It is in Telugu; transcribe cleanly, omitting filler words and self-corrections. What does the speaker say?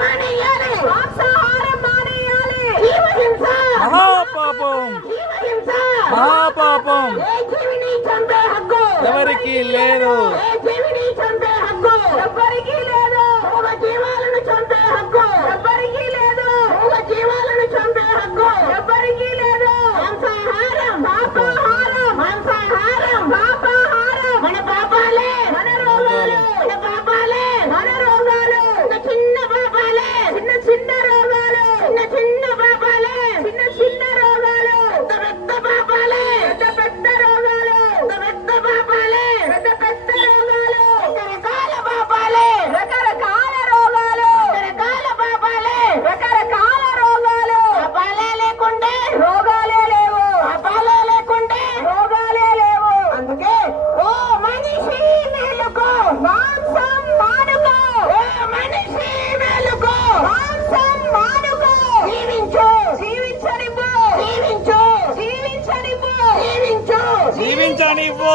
మానేయాలి, మాంసాహారం మానేయాలి. జీవహింస మహాపాపం, మహాపాపం. ఏ జీవిని చంపే హక్కు ఎవరికి లేదు, ఏ జీవిని చంపే హక్కు ఎవ్వరికీ లేదు. మూగ జీవాలను చంపే హక్కు ఎవ్వరికీ లేదు. మూగ జీవాలను చంపే హక్కు ఎవ్వరికీ లేదు. మాంసాహారం పాపాహారం, మాంసాహారం పాపాహారం. మన పాపాలే మన రోగాలు, మన పాపాలే మన రోగాలు. చిన్న పాపాలే చిన్న చిన్న రోగాలు, చిన్న చిన్న పాపాలే చిన్న చిన్న రోగాలు. పెద్ద పెద్ద పాపాలే పెద్ద పెద్ద రోగాలు, పెద్ద పెద్ద పాపాలే పెద్ద పెద్ద రోగాలు. రకరకాల పాపాలే రకరకాల రోగాలు, రకరకాల పాపాలే రకరకాల రోగాలు. పాపాలే లేకుంటే రోగాలే లేవు, పాపాలే లేకుంటే రోగాలే లేవు. అందుకే ఓ మనిషి మేలుకో, మాంసం మానుకో. ఓ మనిషి మేలుకో, మాంసం మానుకో. జీవించు, జీవించనివ్వు, జీవించు, జీవించనివ్వు, జీవించు, జీవించనివ్వు.